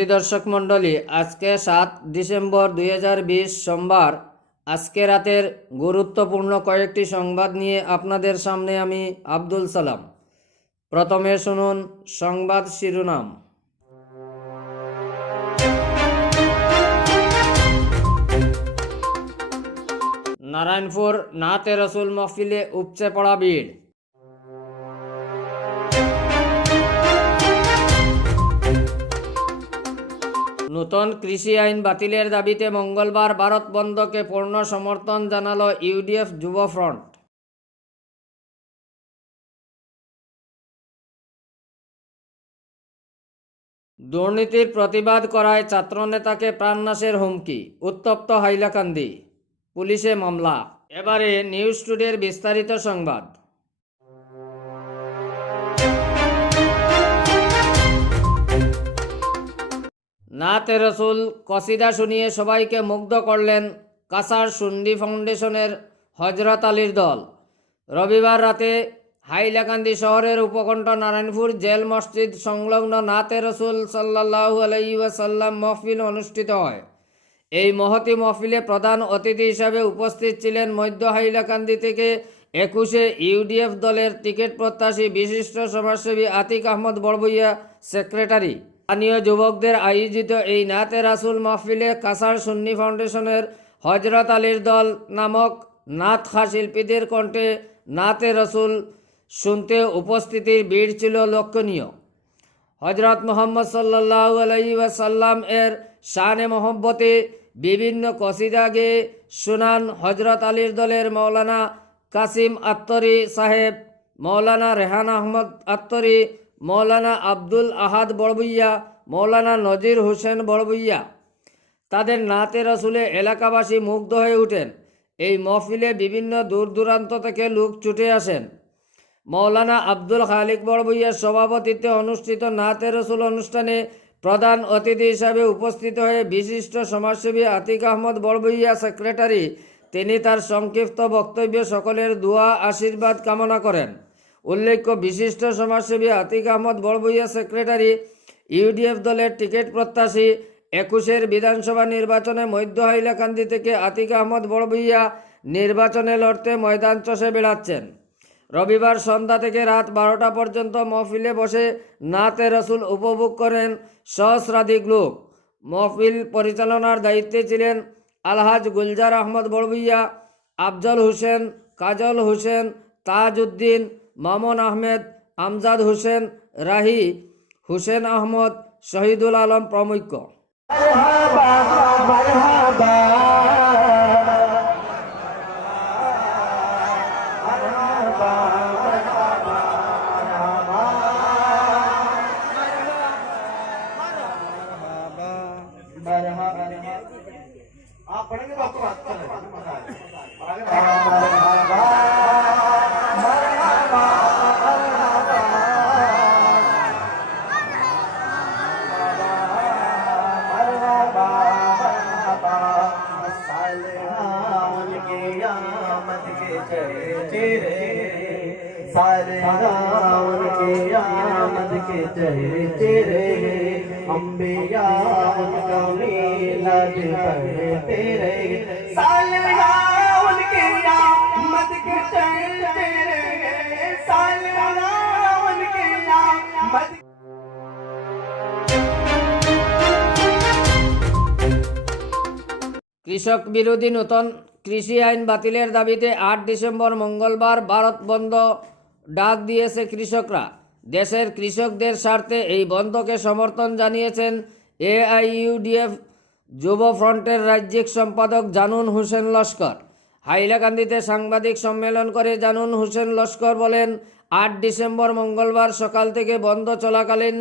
সুধী দর্শক মণ্ডলী, আজকে সাত ডিসেম্বর দু হাজার বিশ সোমবার, আজকে রাতের গুরুত্বপূর্ণ কয়েকটি সংবাদ নিয়ে আপনাদের সামনে আমি আব্দুল সালাম। প্রথমে শুনুন সংবাদ শিরোনাম। নারায়ণপুর নাতে রসুল মহফিলে উপচে পড়া ভিড়। নতুন কৃষি আইন বাতিলের দাবিতে মঙ্গলবার ভারত বন্ধকে পূর্ণ সমর্থন জানালো ইউডিএফ যুব ফ্রন্ট। দুর্নীতির প্রতিবাদ করায় ছাত্রনেতাকে প্রাণনাশের হুমকি, উত্তপ্ত হাইলাকান্দি, পুলিশে মামলা। এবারে নিউজ টুডের বিস্তারিত সংবাদ। নাতে রসুল কসিদা শুনিয়ে সবাইকে মুগ্ধ করলেন কাসার সুন্ডি ফাউন্ডেশনের হজরত আলীর দল। রবিবার রাতে হাইলাকান্দি শহরের উপকণ্ঠ নারায়ণপুর জেল মসজিদ সংলগ্ন নাতে রসুল সাল্লাহু আলাইসাল্লাম মহফিল অনুষ্ঠিত হয়। এই মহতি মহফিলে প্রধান অতিথি হিসাবে উপস্থিত ছিলেন মধ্য হাইলাকান্দি থেকে একুশে ইউডিএফ দলের টিকিট প্রত্যাশী বিশিষ্ট সমাজসেবী আতিক আহমদ বড়বইয়া, সেক্রেটারি। স্থানীয় যুবকদের আয়োজিত এই নাতে রাসুল মাহফিলে কাসার সুন্নি ফাউন্ডেশনের হজরত আলীর দল নামক নাথ খা শিল্পীদের কণ্ঠে নাতে রসুল শুনতে উপস্থিতির ভিড় ছিল লক্ষণীয়। হজরত মোহাম্মদ সাল্লাহ আলাই এর শানে মোহব্বতে বিভিন্ন কসিদা গেয়ে শুনান হজরত আলীর দলের মৌলানা কাসিম আত্তরি সাহেব মৌলানা রেহান আহমদ আত্তরি মৌলানা আব্দুল আহাদ বড়বইয়া, মৌলানা নজির হোসেন বড়বইয়া। তাদের নাতে রসুলে এলাকাবাসী মুগ্ধ হয়ে ওঠেন এই মহফিলে বিভিন্ন দূর দূরান্ত থেকে লোক ছুটে আসেন। মৌলানা আব্দুল খালিক বড়বইয়ার সভাপতিত্বে অনুষ্ঠিত নাতে রসুল অনুষ্ঠানে প্রধান অতিথি হিসাবে উপস্থিত হয়ে বিশিষ্ট সমাজসেবী আতিক আহমদ বড়বইয়া, সেক্রেটারি, তিনি তার সংক্ষিপ্ত বক্তব্যে সকলের দোয়া, আশীর্বাদ কামনা করেন। উল্লেখ্য, বিশিষ্ট সমাজসেবী আতিক আহমদ বড়বইয়া সেক্রেটারি, ইউডিএফ দলের টিকিট প্রত্যাশী একুশের বিধানসভা নির্বাচনে মধ্য হাইলাকান্দি থেকে আতিক আহমদ বড়বইয়া নির্বাচনে লড়তে ময়দান চষে বেড়াচ্ছেন। রবিবার সন্ধ্যা থেকে রাত বারোটা পর্যন্ত মহফিলে বসে নাতে রসুল উপভোগ করেন সহস্রাধিক লোক। মহফিল পরিচালনার দায়িত্বে ছিলেন আলহাজ গুলজার আহমদ বড়বইয়া, আফজল হোসেন, কাজল হোসেন, তাজউদ্দিন মামুন আহমেদ আমজাদ হোসেন রাহি হুসেন আহমদ শহীদুল আলম প্রমুখ। सारे रावण के आमद के चेहरे चेहरे अम्बिया उनका मिलाद पढ़ते रहे सारे रावण के आमद के चेहरे सारे रावण के आमद কৃষক বিরোধী নতুন কৃষি আইন বাতিলের দাবিতে আট ডিসেম্বর মঙ্গলবার ভারত বন্ধ ডাক দিয়েছে কৃষকরা। দেশের কৃষকদের স্বার্থে এই বন্ধকে সমর্থন জানিয়েছেন এআইইউডিএফ যুব ফ্রন্টের রাজ্যিক সম্পাদক জানুন হোসেন লস্কর। হাইলাকান্দিতে সাংবাদিক সম্মেলন করে জানুন হোসেন লস্কর বলেন, আট ডিসেম্বর মঙ্গলবার সকাল থেকে বন্ধ চলাকালীন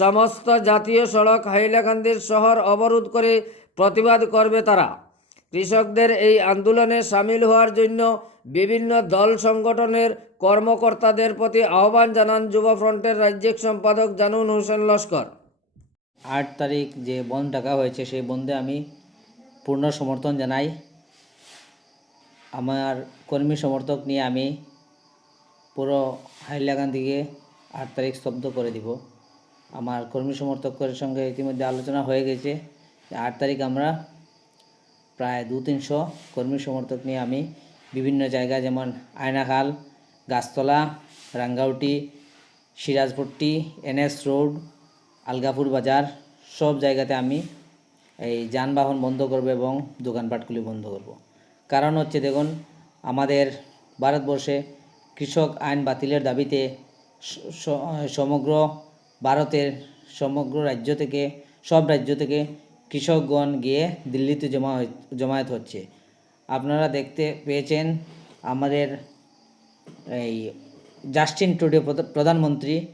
সমস্ত জাতীয় সড়ক হাইলাকান্দির শহর অবরোধ করে প্রতিবাদ করবে তারা। কৃষকদের এই আন্দোলনে সামিল হওয়ার জন্য বিভিন্ন দল সংগঠনের কর্মকর্তাদের প্রতি আহ্বান জানান যুব ফ্রন্টের রাজ্যিক সম্পাদক জানুন হোসেন লস্কর। আট তারিখ যে বন্ধ ডাকা হয়েছে, সেই বন্ধে আমি পূর্ণ সমর্থন জানাই। আমার কর্মী সমর্থক নিয়ে আমি পুরো হাইলাকান্দিকে আট তারিখ স্তব্ধ করে দিব। আমার কর্মী সমর্থকের সঙ্গে ইতিমধ্যে আলোচনা হয়ে গেছে। আট তারিখ আমরা প্রায় দু তিনশো কর্মী সমর্থক নিয়ে আমি বিভিন্ন জায়গা যেমন আয়নাখাল, গাছতলা, রাঙ্গাউটি, সিরাজপট্টি, এনএস রোড আলগাপুর বাজার, সব জায়গাতে আমি এই যানবাহন বন্ধ করব এবং দোকানপাটগুলি বন্ধ করব। কারণ হচ্ছে দেখুন, আমাদের ভারতবর্ষে কৃষক আইন বাতিলের দাবিতে সমগ্র ভারতের, সমগ্র রাজ্য থেকে, সব রাজ্য থেকে কৃষকগণ গিয়ে দিল্লিতে জমা জমায়েত হচ্ছে। আপনারা দেখতে পেয়েছেন আমাদের এই জাস্টিন প্রধা- প্রধানমন্ত্রী,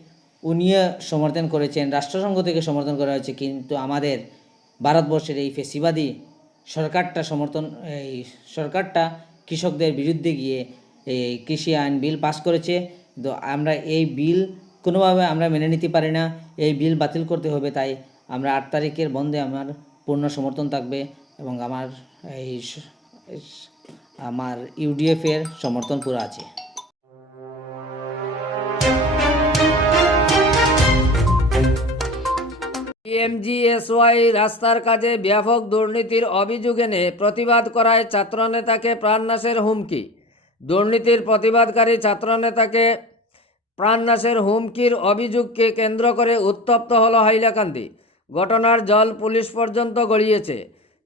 উনিও সমর্থন করেছেন, রাষ্ট্রসংঘ থেকে সমর্থন করা হয়েছে, কিন্তু আমাদের ভারতবর্ষের এই ফেসিবাদী সরকারটা সমর্থন, এই সরকারটা কৃষকদের বিরুদ্ধে গিয়ে এই কৃষি আইন বিল পাস করেছে। তো আমরা এই বিল কোনোভাবে আমরা মেনে নিতে পারি না, এই বিল বাতিল করতে হবে, তাই আমরা আট তারিখের বন্ধে আমার পূর্ণ সমর্থন থাকবে এবং আমার এই আমার ইউডিএফের সমর্থন পুরো আছে। পিএমজিএসওয়াই রাস্তার কাজে ব্যাপক দুর্নীতির অভিযোগ এনে প্রতিবাদ করায় ছাত্রনেতাকে প্রাণনাশের হুমকি। দুর্নীতির প্রতিবাদকারী ছাত্রনেতাকে প্রাণনাশের হুমকির অভিযোগকে কেন্দ্র করে উত্তপ্ত হল হাইলাকান্দি। ঘটনার জল পুলিশ পর্যন্ত গড়িয়েছে।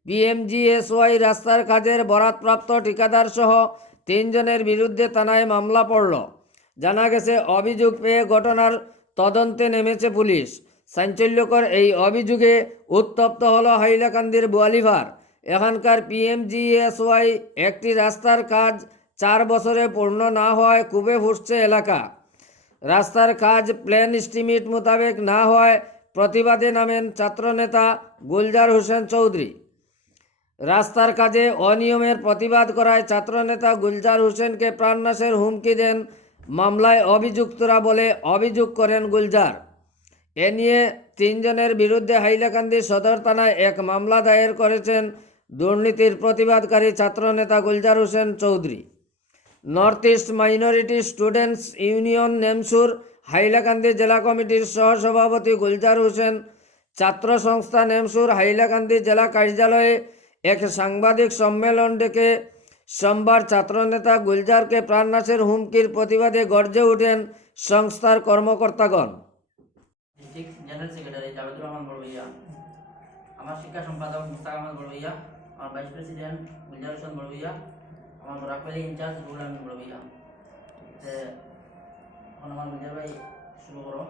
পিএমজিএসওয়াই রাস্তার কাজের বরাতপ্রাপ্ত ঠিকাদার সহ তিনজনের বিরুদ্ধে থানায় মামলা পড়ল। জানা গেছে, অভিযোগ পেয়ে ঘটনার তদন্তে নেমেছে পুলিশ। চাঞ্চল্যকর এই অভিযোগে উত্তপ্ত হল হাইলাকান্দির বোয়ালিভার। এখানকার পিএমজিএসওয়াই একটি রাস্তার কাজ চার বছরে পূর্ণ না হওয়ায় খুবই ফুসছে এলাকা। রাস্তার কাজ প্ল্যান স্টিমিট মোতাবেক না হওয়ায় প্রতিবাদে নামেন ছাত্রনেতা গুলজার হোসেন চৌধুরী। রাস্তার কাজে অনিয়মের প্রতিবাদ করায় ছাত্রনেতা গুলজার হোসেনকে প্রাণনাশের হুমকি দেন মামলায় অভিযুক্তরা বলে অভিযোগ করেন গুলজার। এ নিয়ে তিনজনের বিরুদ্ধে হাইলাকান্দি সদর থানায় এক মামলা দায়ের করেছেন দুর্নীতির প্রতিবাদকারী ছাত্রনেতা Gulzar Hussain Chowdhury. North east minority students union নেমসুর Hailakandi জেলা কমিটির সহসভাপতি গুলজার হোসেন, ছাত্র সংস্থা নেমসুর হাইলাকান্দি জেলা কার্যালয়ে এক সাংবাদিক সম্মেলন ডেকে সোমবার ছাত্রনেতা গুলজারকে প্রাণনাশের হুমকির প্রতিবাদে গর্জে ওঠেন সংস্থার কর্মকর্তাগণ। আমার শিক্ষা সম্পাদক মুস্তাক আহমদ আমার ভাইস প্রেসিডেন্ট গুলজার হোসেন আমার ইনচার্জ এখন গুলজার ভাই শুরু করো।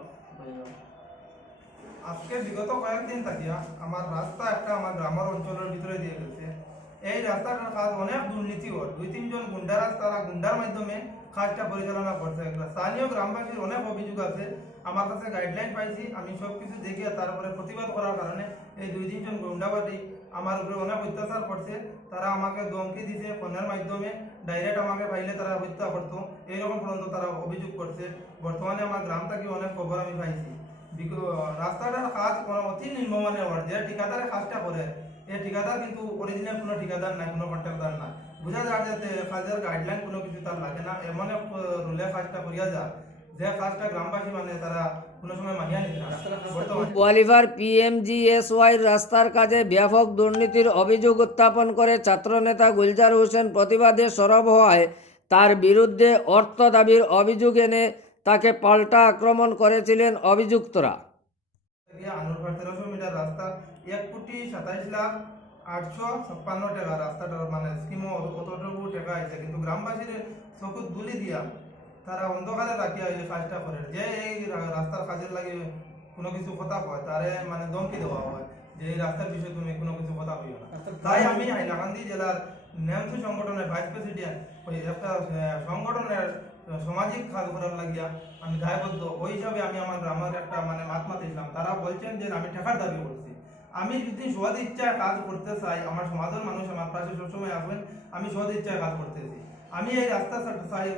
আজকে বিগত কয়েকদিন থাকিয়া আমার রাস্তা একটা আমার গ্রামের অঞ্চলের ভিতরে দিয়ে গেছে এই রাস্তাটার কাজ অনেক দুর্নীতি ওর দুই, তিনজন গুন্ডারাজ তারা গুন্ডার মাধ্যমে কাজটা পরিচালনা করছে স্থানীয় গ্রামবাসীর অনেক অভিযোগ আছে। আমার কাছে গাইডলাইন পাইছি। আমি সব কিছু দেখিয়া তারপরে প্রতিবাদ করার কারণে এই দুই তিনজন গুন্ডাবাদী আমার উপরে অনেক অত্যাচার করছে, তারা আমাকে ধমকি দিছে ফোনের মাধ্যমে ডাইরেক্ট আমাকে পাইলে তারা হত্যা করতো। এইরকম পর্যন্ত তারা অভিযোগ করছে। বর্তমানে আমার গ্রাম থেকে অনেক খবর আমি পাইছি। রাস্তাটার কাজ অতি নিম্নমানের ওর যে ঠিকাদারে কাজটা করে এই ঠিকাদার কিন্তু অরিজিনাল কোনো ঠিকাদার নাই, কোনো কন্ট্রাক্টর না বোঝা যায় যে কাজের গাইডলাইন কোনো কিছু তার লাগে না। এমন রুলে কাজটা করিয়া যায় যে কাজটা গ্রামবাসী মানে কোয়ালিফার পিএমজিএসওয়াই রাস্তার কাজে ব্যাপক দুর্নীতির অভিযোগ উত্থাপন করে ছাত্রনেতা গুলজার হোসেন প্রতিবাদে সরব হওয়ায় তার বিরুদ্ধে অর্থ দাবির অভিযোগ এনে তাকে পাল্টা আক্রমণ করেছিলেন অভিযুক্তরা। তেরোশো মিটার রাস্তা এক কোটি সাতাইশ লাখ আটশো ছাপ্পান্ন টাকা। রাস্তাটার মানে স্কিমও অতটুকু টাকা আছে কিন্তু গ্রামবাসীর চকুত দুলি দিয়া তারা অন্ধকারে রাখিয়া এই কাজটা করে যে এই রাস্তার কাজের লাগে কোনো কিছু কথা কয় তারে মানে ধমকি দেওয়া হয় যে এই রাস্তার বিষয়ে তুমি কোনো কিছু কথা কইও না। তাই আমি হাইলাকান্দি জেলার নেমসু সংগঠনের ভাইস প্রেসিডেন্ট ওই একটা সংগঠনের সামাজিক কাজ করার লাগিয়া আমি দায়বদ্ধ। ওই হিসাবে আমি আমার গ্রামের একটা মানে মাত মাতিছিলাম তারা বলছেন যে আমি টাকার দাবি করছি। আমি যদি সদ ইচ্ছায় কাজ করতে চাই আমার সমাজের মানুষ আমার পাশে সবসময় আসবেন আমি সদ ইচ্ছায় কাজ করতেছি। আমি এই রাস্তা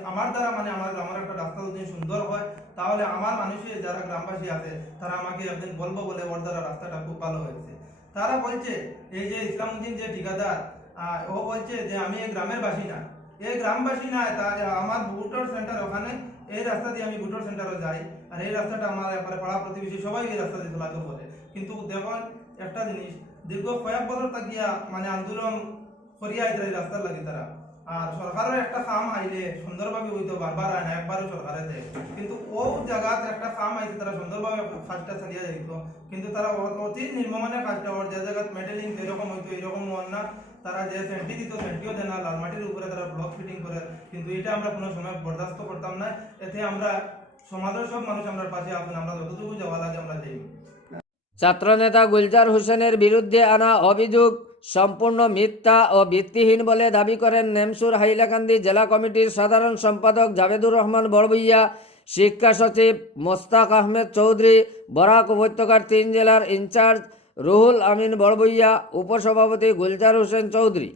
আমার দ্বারা মানে আমার আমার একটা রাস্তা যদি সুন্দর হয়, তাহলে আমার মানুষের যারা গ্রামবাসী আছে, তারা আমাকে একদিন বলব বলে ওর দ্বারা রাস্তাটা খুব ভালো হয়েছে। তারা বলছে, এই যে ইসলামউদ্দিন যে ঠিকাদার ও বলছে যে আমি এই গ্রামের বাসিন্দা এই গ্রামবাসী না তার আমার ভোটার সেন্টার ওখানে, এই রাস্তা দিয়ে আমি বুটোর সেন্টারে যাই। আর এই রাস্তাটা আমার একবারে পাড়া প্রতিবেশী সবাই এই রাস্তা দিয়ে চলাচল করে। কিন্তু দেখুন, একটা জিনিস, দীর্ঘ কয়েক বছর তাকিয়া মানে আন্দোলন করিয়া এই রাস্তার লাগে তারা। আর সরকারের একটা কাম আইলে সুন্দরভাবে হইতো, বারবার আয় না, একবারও সরকারে দেয় কিন্তু ও জায়গাতে একটা কাম আইছে, তারা সুন্দরভাবে কাজটা চালিয়ে যাইতো। কিন্তু তারা অতি নির্মমানে কাজটা ওর যে জায়গায় মেটেলিং এরকম হইতো, এরকম হন না। তারা যে সেন্টি দিত সেন্টিও দেয় না, লাল মাটির উপরে তারা ব্লক ফিটিং করে। কিন্তু এটা আমরা কোনো সময় বরদাস্ত করতাম না। এতে আমরা, সমাজের সব মানুষ আমরা পাশে আছেন আমরা যতটুকু যাওয়া লাগে আমরা যাই। ছাত্রনেতা গুলজার হোসেনের বিরুদ্ধে আনা অভিযোগ সম্পূর্ণ মিথ্যা ও ভিত্তিহীন বলে দাবি করেন নেমসুর হাইলাকান্দি জেলা কমিটির সাধারণ সম্পাদক জাভেদুর রহমান বড়ভুইয়া, শিক্ষা সচিব মোস্তাক আহমেদ চৌধুরী, বরাক উপত্যকার তিন জেলার ইনচার্জ রুহুল আমিন বড়ভুইয়া, উপসভাপতি গুলজার হোসেন চৌধুরী।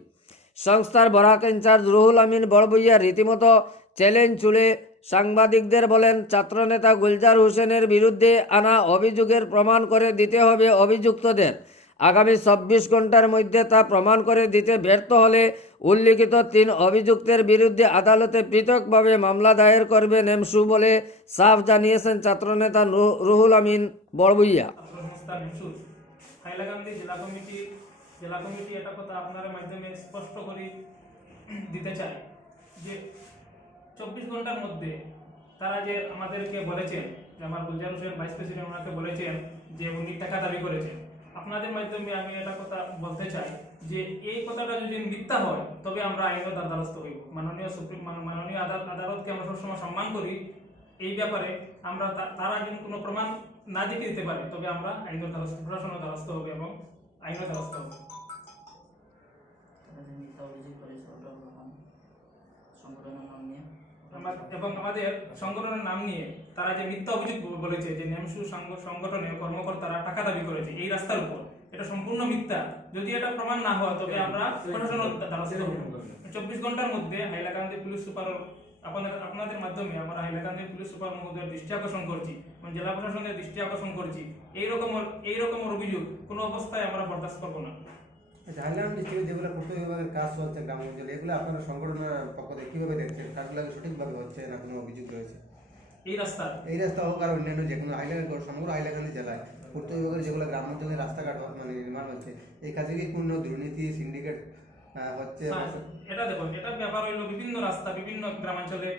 সংস্থার বরাক ইনচার্জ রুহুল আমিন বড়ভুইয়া রীতিমতো চ্যালেঞ্জ চুলে সাংবাদিকদের বলেন, ছাত্রনেতা গুলজার হোসেনের বিরুদ্ধে আনা অভিযোগের প্রমাণ করে দিতে হবে অভিযুক্তদের। আগামী চব্বিশ ঘণ্টার মধ্যে তা প্রমাণ করে দিতে ব্যর্থ হলে উল্লিখিত তিন অভিযুক্তের বিরুদ্ধে আদালতে পৃথকভাবে মামলা দায়ের করবে নেমসু বলে সাফ জানিয়েছেন ছাত্রনেতা রুহুল আমিন বড়ভুইয়া ছাত্র সংস্থা নিশুস হাইলাকান্দি জেলা কমিটি জেলা কমিটি এটা কথা আপনার মাধ্যমে স্পষ্ট করে দিতে চায় যে চব্বিশ ঘণ্টার মধ্যে তারা যে আমাদেরকে বলেছেন যে আমার গুলজার হোসেন ভাইস প্রেসিডেন্ট ওনাকে বলেছেন যে উনি টাকা দাবি করেছেন। আপনাদের মাধ্যমে আমি এটা কথা বলতে চাই যে এই কথাটা যদি মিথ্যা হয়, তবে আমরা আইনত দ্বারস্থ হইব। মাননীয় সুপ্রিম মান- মাননীয় আদালত আদালতকে আমরা সবসময় সম্মান করি। এই ব্যাপারে আমরা তারা যদি কোনো প্রমাণ না দিতে দিতে পারে, তবে আমরা আইনের দ্বারস্থ প্রশাসনের দ্বারস্থ হবে এবং আইনের দ্বারস্থ হবে। সংগঠনের নিয়ে। এবং আমাদের সংগঠনের নাম নিয়ে তারা যে মিথ্যা অভিযোগ বলেছে, যে নেমসু সংগ- সংগঠনে কর্মকর্তারা টাকা দাবি করেছে, এই রাস্তার উপর, এটা সম্পূর্ণ মিথ্যা। যদি এটা প্রমাণ না হয়, তবে আমরা চব্বিশ ঘণ্টার মধ্যে হাইলাকান্দি পুলিশ সুপার, আপনাদের আপনাদের মাধ্যমে আমরা হাইলাকান্দি পুলিশ সুপার মহোদয়ের দৃষ্টি আকর্ষণ করছি, এবং জেলা প্রশাসনের দৃষ্টি আকর্ষণ করছি। এইরকম এইরকম অভিযোগ কোনো অবস্থায় আমরা বরদাস্ত করব না। ঝাড়গ্রাম ডিস্ট্রিক্টে যেগুলো পূর্ত বিভাগের কাজ চলছে গ্রাম অঞ্চলে এগুলো আপনারা সংগঠনের পক্ষ থেকে কীভাবে দেখছেন? কাজগুলো সঠিকভাবে হচ্ছে না কোনো অভিযোগ রয়েছে? এই রাস্তা। এই রাস্তা হোক আর অন্যান্য যে কোনো হাইলাকান্দি সমগ্র হাইলাকান্দি জেলায় পূর্ত বিভাগের যেগুলো গ্রাম অঞ্চলে রাস্তাঘাট মানে নির্মাণ হচ্ছে এই কাজে কি পূর্ণ দুর্নীতি সিন্ডিকেট হচ্ছে এটা দেখুন এটা ব্যাপার হইল বিভিন্ন রাস্তা বিভিন্ন গ্রামাঞ্চলে